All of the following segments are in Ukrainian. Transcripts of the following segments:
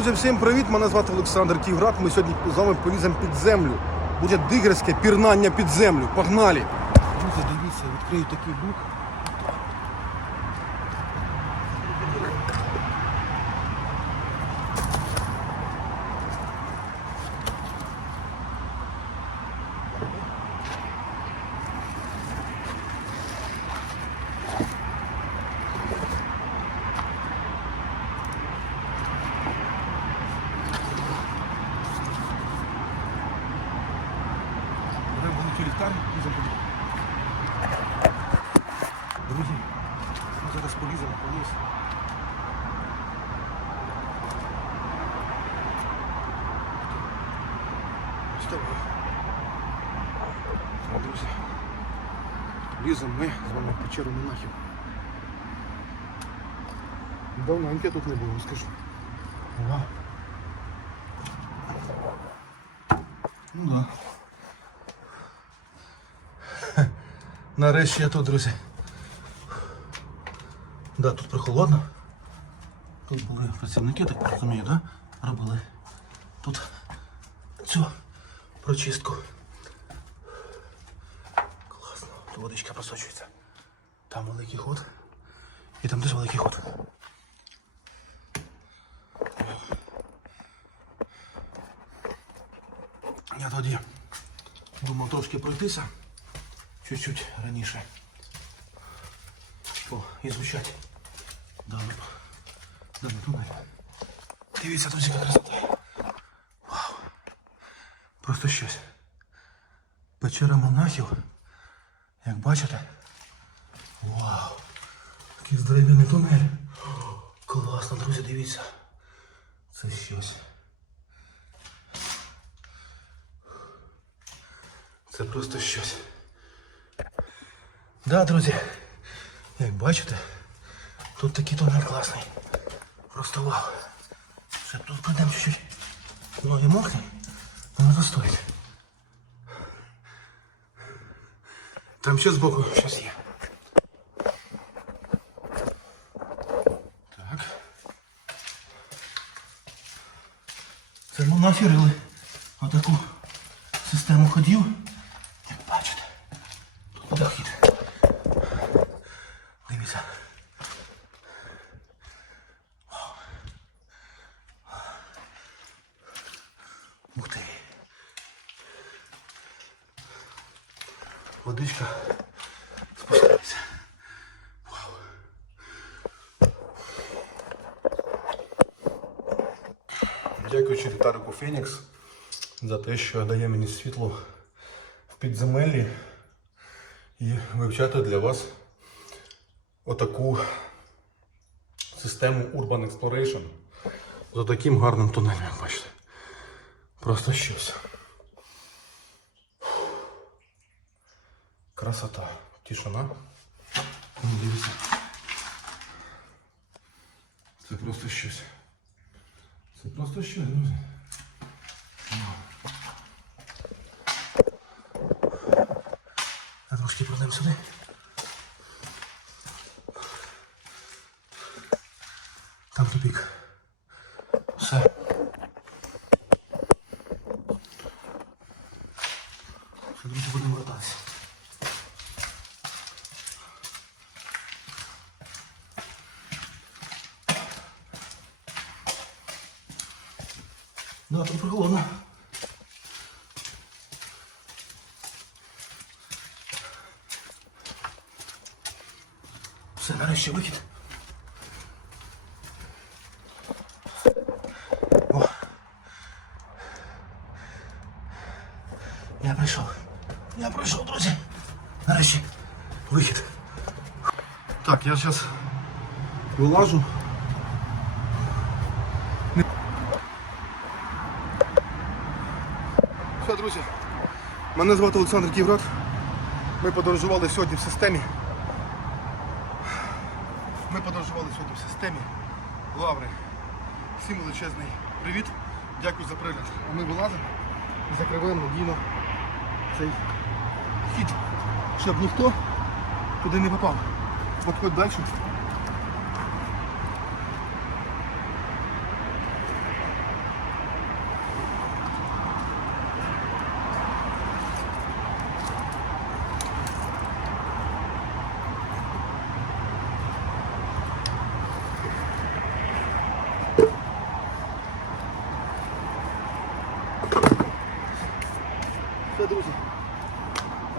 Друзі, всім привіт! Мене звати Олександр Ківрат. Ми сьогодні з вами поліземо під землю. Буде дигерське пірнання під землю. Погнали! Друзі, дивіться, відкрию такий бук. Беремо великий ліхтар і заходимо. Друзі, ми зараз поліземо вниз. Стоп. Так, друзі. Ліземо ми з вами в печеру монахів. Давненько я тут не було, скажу. Ага. Нарешті я тут, друзі. Да, тут прохолодно. Тут були працівники, так розумію, да? Робили тут цю прочистку. Класно. Тут водичка просочується. Там великий ход. І там теж великий ход. Я тоді думав трошки пройтися чуть-чуть раніше. Звучать. Дали. Дали тунель. Дивіться, друзі, красота. Вау. Просто щось. Печера монахів. Як бачите. Вау. Такий здоровенний тунель. Класно, друзі, дивіться. Це щось. Це просто щось. Да, друзі, як бачите, тут такий тунель класний. Просто вау. Ще тут пройдемо чуть-чуть. Ноги мокрі, але то стоїть. Там ще збоку щось є. Так. Це ми нафірили отаку систему ходів. Як бачите. Тут буде хід. Дивіться. Ух ти. Водичка спускається. Дякуючи Віталіку Фенікс за те, що дає мені світло в підземеллі і вивчати для вас отаку систему Urban Exploration з таким гарним тунелем, як бачите. Просто щось. Красота. Тишина. Ну, Дивіться. Це просто щось. Це просто щось, друзі. А трошки пройдемо сюди. Там тупик. Все. Що, друзі, будемо вертатися. Да, тут прохолодно. Все, нарешті вихід. Я прийшов. Я пройшов, друзі. Нарешті вихід. Так, я зараз вилажу. Все, друзі. Мене звати Олександр Ківрат. Ми подорожували сьогодні в системі. Ми подорожували сьогодні в системі Лаври. Всім величезний привіт. Дякую за перегляд. А ми вилазимо і закриваємо надійно цей хід, щоб ніхто туди не попав. Обходь далі.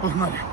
Все, друзі. Погнали.